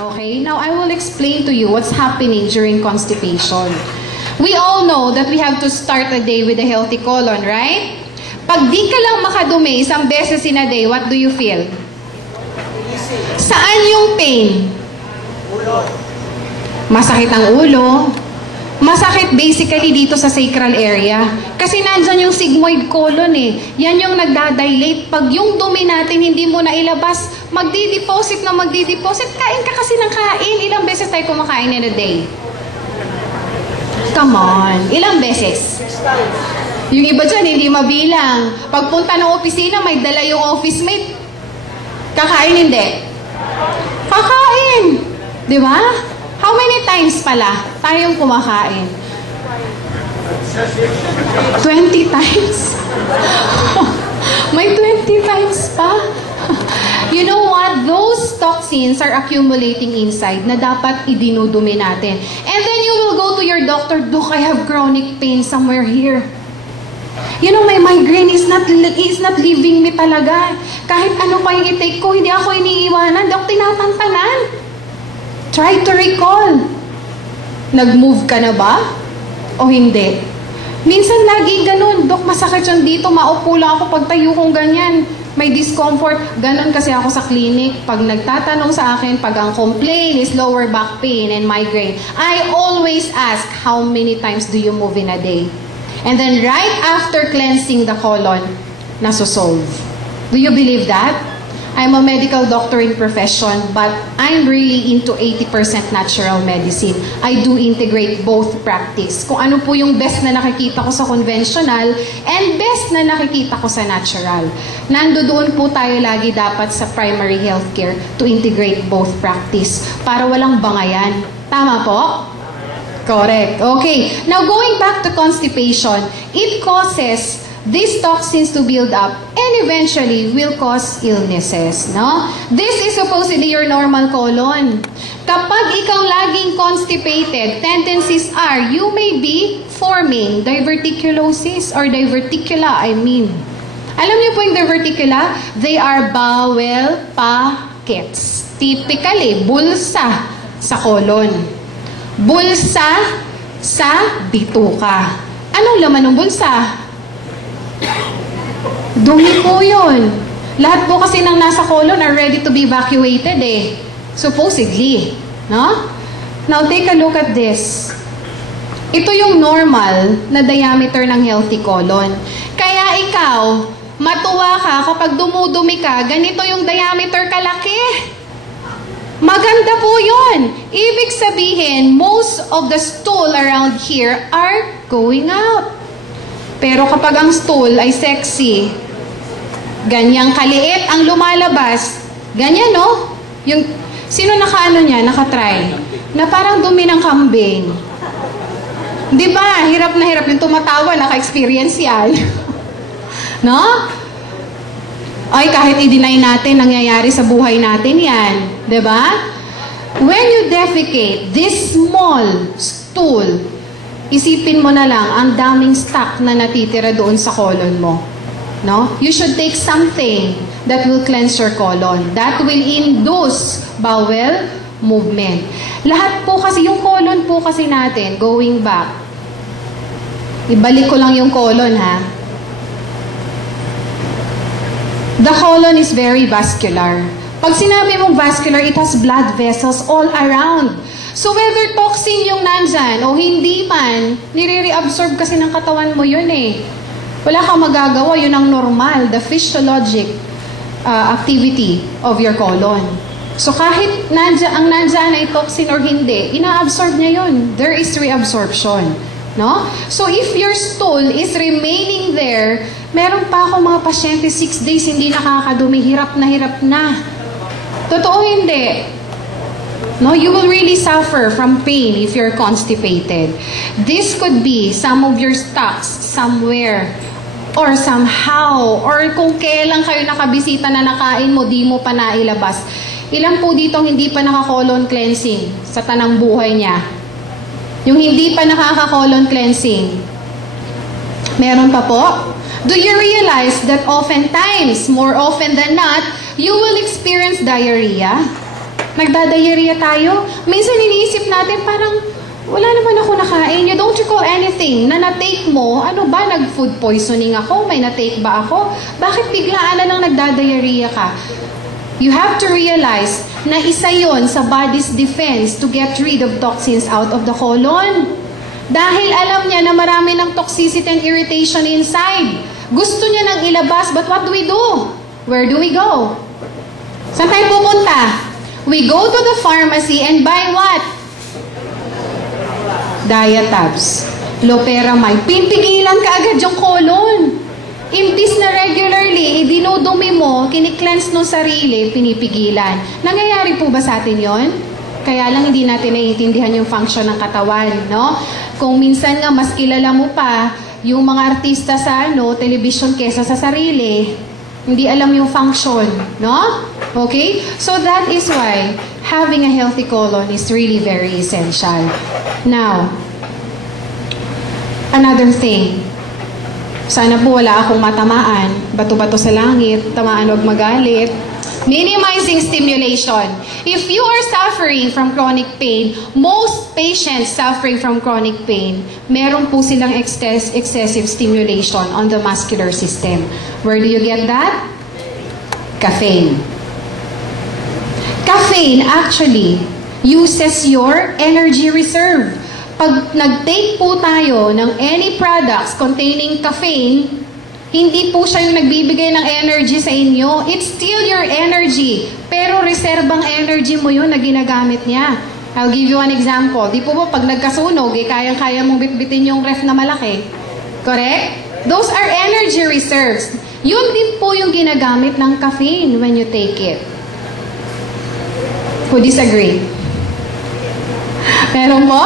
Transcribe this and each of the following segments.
Okay? Now, I will explain to you what's happening during constipation. We all know that we have to start a day with a healthy colon, right? Pag di ka lang makadumi isang beses in a day, what do you feel? Saan yung pain? Ulo. Masakit ang ulo. Masakit basically dito sa sacral area. Kasi nandyan yung sigmoid colon eh. Yan yung nagdadilate. Pag yung dumi natin hindi mo na ilabas, magdideposit na magdideposit. Kain ka kasi ng kain. Ilang beses tayo kumakain in a day? Come on. Ilang beses? 6 times. Yung iba dyan, hindi mabilang. Pagpunta ng opisina, may dala yung office mate. Kakain, hindi? Kakain. Di ba? How many times pala tayong kumakain? 20 times? May 20 times pa? You know what? Those toxins are accumulating inside na dapat idinudumi natin. And then you will go to your doctor, Doc, I have chronic pain somewhere here. You know, my migraine is not leaving me talaga. Kahit ano pa yung i-take ko, hindi ako iniiwanan. Dok, tinatantanan. Try to recall. Nag-move ka na ba? O hindi? Minsan lagi ganun. Dok, masakit yung dito. Maupo lang ako pag tayo kong ganyan. May discomfort. Ganun kasi ako sa clinic. Pag nagtatanong sa akin, pag ang complaint is lower back pain and migraine, I always ask, how many times do you move in a day? And then right after cleansing the colon, nasosolve. Do you believe that? I'm a medical doctor in profession, but I'm really into 80% natural medicine. I do integrate both practice. Kung ano po yung best na nakikita ko sa conventional and best na nakikita ko sa natural. Nandoon po tayo lagi dapat sa primary healthcare to integrate both practice para walang bangayan. Tama po? Correct. Okay. Now, going back to constipation, it causes these toxins to build up and eventually will cause illnesses. No? This is supposedly your normal colon. Kapag ikaw laging constipated, tendencies are you may be forming diverticulosis or diverticula, I mean. Alam niyo po yung diverticula? They are bowel pockets. Typically, bulsa sa colon. Bulsa sa bituka. Anong laman ng bulsa? Dumi po yun. Lahat po kasi ng nasa colon are ready to be evacuated eh. Supposedly. No? Now, take a look at this. Ito yung normal na diameter ng healthy colon. Kaya ikaw, matuwa ka kapag dumudumi ka, ganito yung diameter kalaki. Maganda po yun. Ibig sabihin, most of the stool around here are going out. Pero kapag ang stool ay sexy, ganyang kaliit ang lumalabas, ganyan no? Yung, sino nakaano niya, nakatry? Na parang dumi ng kambing. Di ba? Hirap na hirap yung tumatawa, naka-experience yan. No? Ay, kahit i-deny natin, nangyayari sa buhay natin yan. Di ba? When you defecate, this small stool, isipin mo na lang, ang daming stock na natitira doon sa colon mo. No? You should take something that will cleanse your colon. That will induce bowel movement. Lahat po kasi, yung colon po kasi natin, going back, ibalik ko lang yung colon ha. The colon is very vascular. Pag sinabi mong vascular, it has blood vessels all around. So whether toxin yung nandyan o hindi man, nire-reabsorb kasi ng katawan mo yun eh. Wala kang magagawa, yun ang normal, the physiologic activity of your colon. So kahit ang nandyan ay toxin or hindi, ina-absorb niya yun. There is reabsorption. No? So if your stool is remaining there, meron pa ako mga pasyente 6 days hindi nakakadumi, hirap na. Totoo hindi. No, you will really suffer from pain if you're constipated. This could be some of your stocks somewhere or somehow, or kung kailan kayo nakabisita na nakain mo, di mo pa nailabas. Ilan po dito hindi pa naka-colon cleansing sa tanang buhay niya? Yung hindi pa nakaka-colon cleansing, meron pa po? Do you realize that oftentimes, more often than not, you will experience diarrhea? Nagdadiarrhea tayo. Minsan iniisip natin parang, wala naman ako nakain. You don't recall anything na na-take mo. Ano ba? Nag-food poisoning ako? May na-take ba ako? Bakit biglaan na lang nagdadiarrhea ka? You have to realize na isa yon sa body's defense to get rid of toxins out of the colon. Dahil alam niya na marami ng toxicity and irritation inside. Gusto niya nang ilabas, but what do we do? Where do we go? Saan tayo pupunta? We go to the pharmacy and buy what? Diatabs, loperamide. Pimpigilan ka agad yung colon. Imbis na regularly, dinudumi mo, kiniklens ng sarili, pinipigilan. Nangyayari po ba sa atin yon? Kaya lang hindi natin naiintindihan yung function ng katawan, no? Kung minsan nga mas kilala mo pa yung mga artista sa television kesa sa sarili, hindi alam yung function, no? Okay? So that is why having a healthy colon is really very essential. Now, another thing. Sana po wala akong matamaan. Bato-bato sa langit, tamaan wag magalit. Minimizing stimulation. If you are suffering from chronic pain, most patients suffering from chronic pain, meron po silang excessive stimulation on the muscular system. Where do you get that? Caffeine. Caffeine actually uses your energy reserve. Pag nag-take po tayo ng any products containing caffeine, hindi po siya yung nagbibigay ng energy sa inyo. It's still your energy. Pero reserbang energy mo yun na ginagamit niya. I'll give you an example. Di po ba pag nagkasunog, kayang-kaya mong bitbitin yung ref na malaki? Correct? Those are energy reserves. Yun din po yung ginagamit ng caffeine when you take it. Who disagree? Meron po?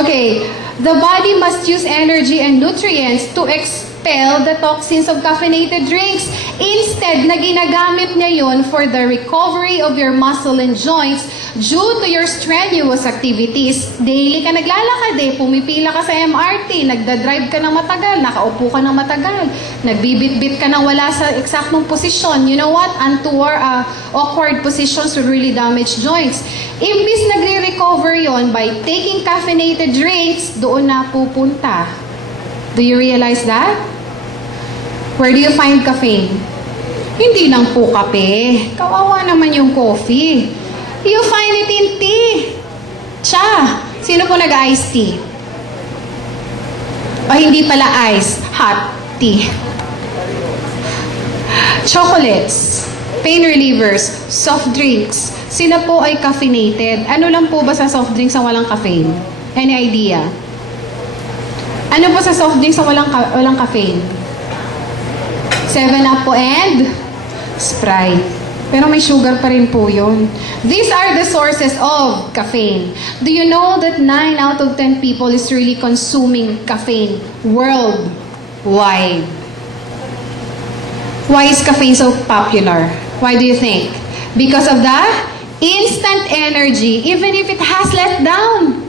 Okay. The body must use energy and nutrients to expel the toxins of caffeinated drinks. Instead, na ginagamit niya yun for the recovery of your muscle and joints due to your strenuous activities. Daily ka naglalakad pumipila ka sa MRT, nagdadrive ka ng matagal, nakaupo ka ng matagal, nagbibit-bit ka ng wala sa eksaktong posisyon. You know what? Awkward positions will really damage joints. Imbis nagre-recover yon by taking caffeinated drinks, doon na pupunta. Do you realize that? Where do you find caffeine? Hindi lang po kape. Kawawa naman yung coffee. You find it in tea. Cha. Sino po nag-iced tea? O hindi pala ice, hot tea. Chocolates, pain relievers, soft drinks. Sila po ay caffeinated. Ano lang po ba sa soft drinks na walang caffeine? Any idea? Ano po sa soft drinks na walang caffeine? 7-Up po and Sprite. Pero may sugar pa rin po yun. These are the sources of caffeine. Do you know that 9 out of 10 people is really consuming caffeine worldwide? Why is caffeine so popular? Why do you think? Because of the instant energy, even if it has let down.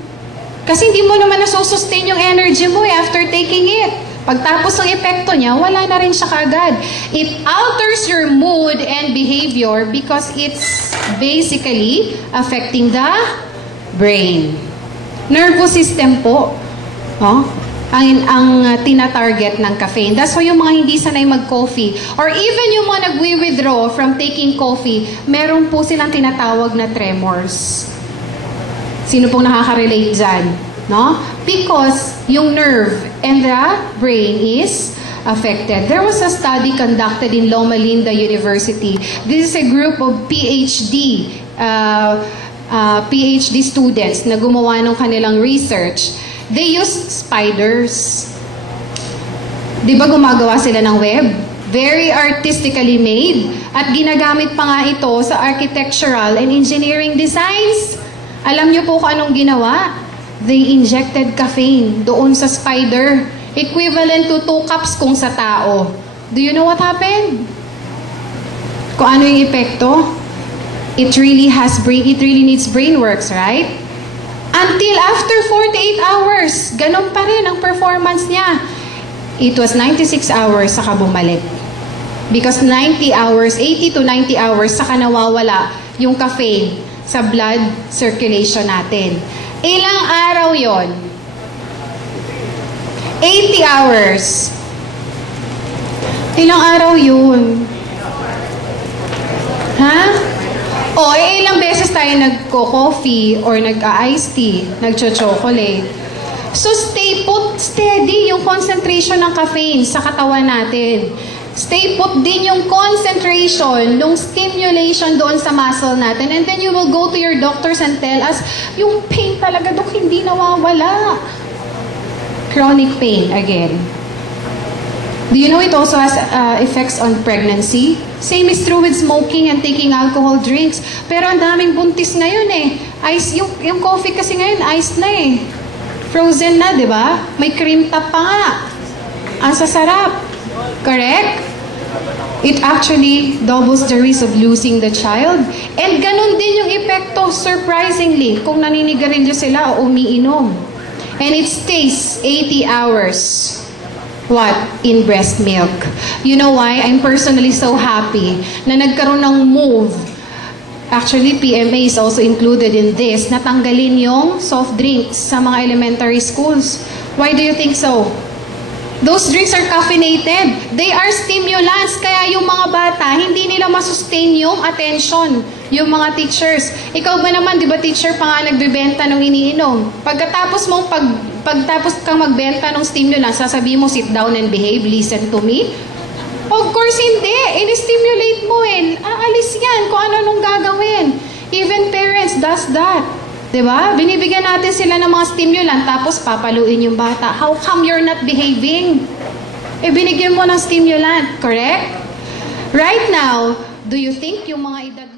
Kasi hindi mo naman nasusustain yung energy mo after taking it. Pagtapos ng epekto niya, wala na rin siya kagad. It alters your mood and behavior because it's basically affecting the brain. Nervous system po. Ang tina-target ng caffeine. That's why yung mga hindi sanay mag-coffee or even yung mga nagwi-withdraw from taking coffee, meron po silang tinatawag na tremors. Sino pong nakaka-relate dyan? No? Because yung nerve and the brain is affected. There was a study conducted in Loma Linda University. This is a group of PhD students na gumawa ng kanilang research. They used spiders. Di ba gumagawa sila ng web? Very artistically made. At ginagamit pa nga ito sa architectural and engineering designs. Alam niyo po kung anong ginawa? They injected caffeine doon sa spider. Equivalent to 2 cups kung sa tao. Do you know what happened? Kung ano yung epekto? It really needs brain works, right? Until after 48 hours, ganun pa rin ang performance niya. It was 96 hours saka bumalik. Because 80 to 90 hours saka nawawala yung caffeine sa blood circulation natin. Ilang araw yon? 80 hours. Ilang araw yun? Ha? O, ilang beses tayo nagko-coffee or nag-iced tea, nagcho-chocolate. So, stay put steady yung concentration ng caffeine sa katawan natin. Stay put din yung concentration, yung stimulation doon sa muscle natin. And then you will go to your doctors and tell us, yung pain talaga, Dok, hindi nawawala. Chronic pain, again. Do you know it also has effects on pregnancy? Same is true with smoking and taking alcohol drinks. Pero ang daming buntis ngayon eh. Ice, yung coffee kasi ngayon, ice na eh. Frozen na, di ba? May cream top pa nga. Ang sasarap. Correct? It actually doubles the risk of losing the child. And ganun din yung epekto, surprisingly, kung naninigarilyo sila o umiinom. And it stays 80 hours. What? In breast milk. You know why? I'm personally so happy na nagkaroon ng move. Actually, PMA is also included in this. Natanggalin yung soft drinks sa mga elementary schools. Why do you think so? Those drinks are caffeinated. They are stimulants. Kaya yung mga bata, hindi nila masustain yung attention. Yung mga teachers. Ikaw ba naman, di ba teacher pa nga nagbibenta ng iniinom? Pagkatapos kang magbenta ng stimulants, sasabihin mo, sit down and behave, listen to me? Of course, hindi. In-stimulate mo eh. Aalis yan kung ano nung gagawin. Even parents does that. Diba? Binibigyan natin sila ng mga stimulant tapos papaluin yung bata. How come you're not behaving? Eh, binigyan mo ng stimulant, correct? Right now, do you think yung mga edad